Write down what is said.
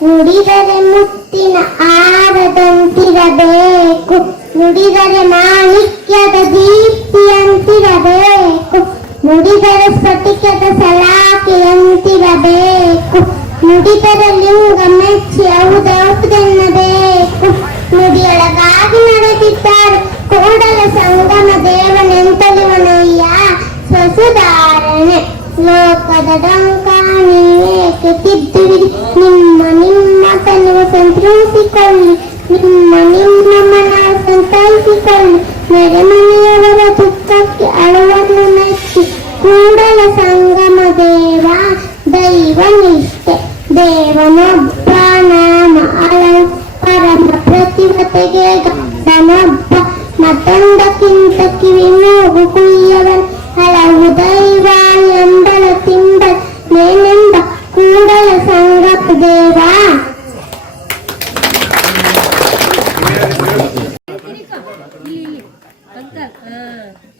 ನುಡಿದರೆ ಮುತ್ತಿನ ಆರದಂತಿರಬೇಕು ನುಡಿದರೆ ಮಾಣಿಕ್ಯದ ದೀಪ್ತಿಯಂತಿರಬೇಕು ನುಡಿದರೆ ಸ್ಫಟಿಕದ ಸಲಾಕೆಯಂತಿರಬೇಕು ನುಡಿದರೆ ಲಿಂಗ ಮೆಚ್ಚಿ ಸ್ವಸುಧಾರಣೆ ಲೋಕದ ಡಂಕಾಣಿ ಏಕೆ ತಿದ್ದುವಿರಿ ನಿಮ್ಮ ನಿಮ್ಮ ತನವ ಸಂತೋಷಿಕೊಳ್ಳಿ ನಿಮ್ಮ ನಿಮ್ಮ ಮನ ಸಂತೈಸಿಕೊಳ್ಳಿ ನೆರೆ ಮನೆಯವರ ದುಃಖಕ್ಕೆ ಅಳುವನ್ನು ಮೆಚ್ಚಿ ಕೂಡಲ ಸಂಗಮ ದೇವ ದೈವ ನಿಷ್ಠೆ ದೇವನೊಬ್ಬ ನಾಮ ಅಲಂ ಪರಮ ಪ್ರತಿಭತೆಗೆ 깜짝. 응.